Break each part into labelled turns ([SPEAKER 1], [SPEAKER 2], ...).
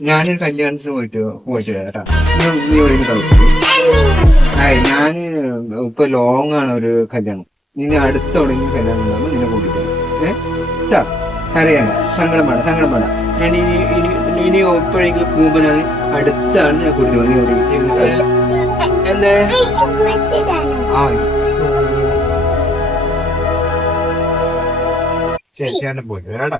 [SPEAKER 1] ഞാനൊരു കല്യാണത്തിന് പോയിട്ട് പോയിട്ട് ഞാൻ ഇപ്പൊ ലോങ് ആണ് ഒരു കല്യാണം. നിന്നെ അടുത്ത എവിടെയെങ്കിലും കല്യാണം ഉണ്ടാകുമ്പോൾ നിന്നെ കൂട്ടിട്ടുണ്ട് ഏഹ് അറിയാണ് സങ്കടം വേണ്ട സങ്കടം വേണ്ട. ഞാൻ ഇനി ഇനി ഇനി എപ്പോഴെങ്കിലും പോകുമ്പോൾ ഞാൻ അടുത്താണ് ഞാൻ ഇരുന്ന് കളി. എന്തേ? ആ ചേച്ചിയാണ്ട് പോയി വേടാ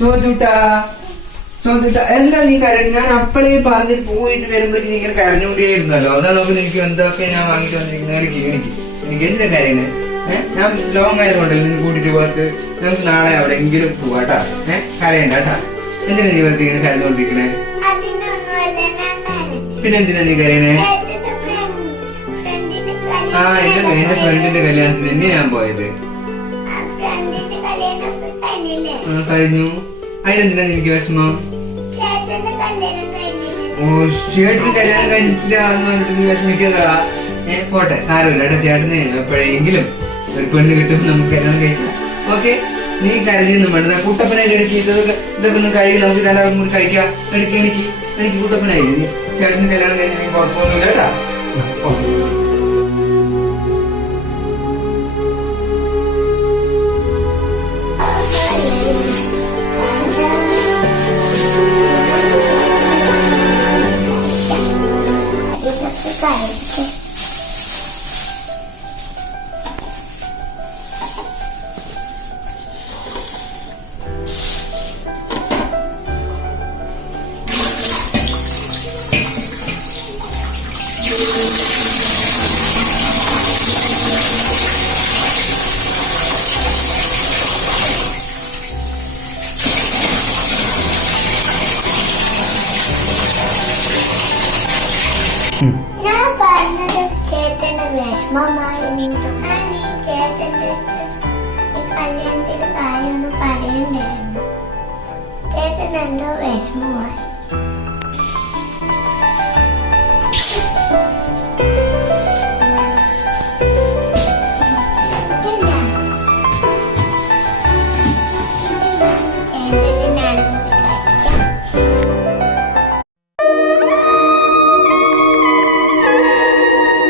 [SPEAKER 1] ചോദിട്ടാ ചോദിട്ടാ എന്താ നീ കരഞ്ഞു ഞാൻ അപ്പളേ പറഞ്ഞിട്ട് പോയിട്ട് വരുമ്പോ നീ ഇങ്ങനെ കരഞ്ഞുകൊണ്ടേയിരുന്നല്ലോ. അതാ നോക്കി എനിക്ക് എന്തൊക്കെ ഞാൻ വാങ്ങിച്ചു വന്നിരിക്കുന്ന എനിക്ക് എനിക്ക് എന്തിനാ കരയണേ? ഞാൻ ലോങ് ആയതുകൊണ്ടല്ലേ നീ കൂട്ടിട്ട് പോകത്ത് നമുക്ക് നാളെ എവിടെയെങ്കിലും പോവാട്ടാ ഏഹ് കരയണ്ട കേട്ടാ എന്തിനാ നീ വെറുതെ ഇങ്ങനെ കരഞ്ഞുകൊണ്ടിരിക്കണേ? പിന്നെന്തിനാ നീ കരയണേ? ആ എന്റെ എന്റെ ഫ്രണ്ടിന്റെ കല്യാണത്തിന് എന്നെ ഞാൻ പോയത്? കഴിഞ്ഞു. അതിനെന്തിനാ എനിക്ക് വിഷമം? ഓ ചേട്ടന് കല്യാണം കഴിഞ്ഞിട്ടില്ല എന്ന് പറഞ്ഞിട്ട് നീ വിഷമിക്കുന്നതാ. ഏ പോട്ടെ സാരമില്ല. ഏട്ടാ ചേട്ടന് എപ്പോഴെങ്കിലും ഒരു പെണ്ണ് കിട്ടും നമുക്ക് കല്യാണം കഴിക്കാം. ഓക്കെ? നീ കരഞ്ഞൊന്നും വേണ്ട കൂട്ടപ്പനെ എനിക്ക് ഇതൊക്കെ ഇതൊക്കെ ഒന്ന് നമുക്ക് രണ്ടാളും കൂടി കഴിക്കാം. എനിക്ക് എനിക്ക് എനിക്ക് കൂട്ടപ്പനായില്ലേ? ചേട്ടന് കല്യാണം കഴിഞ്ഞാൽ കുഴപ്പമൊന്നുമില്ല കേട്ടാ.
[SPEAKER 2] ഞാൻ പറഞ്ഞത് ചേട്ടന് വിഷമമായിരുന്നു. ഞാൻ ഈ ചേട്ടന്റെ അടുത്ത് ഈ കല്യാണത്തിന്റെ കാര്യമൊന്നും എന്തോ വിഷമമായി.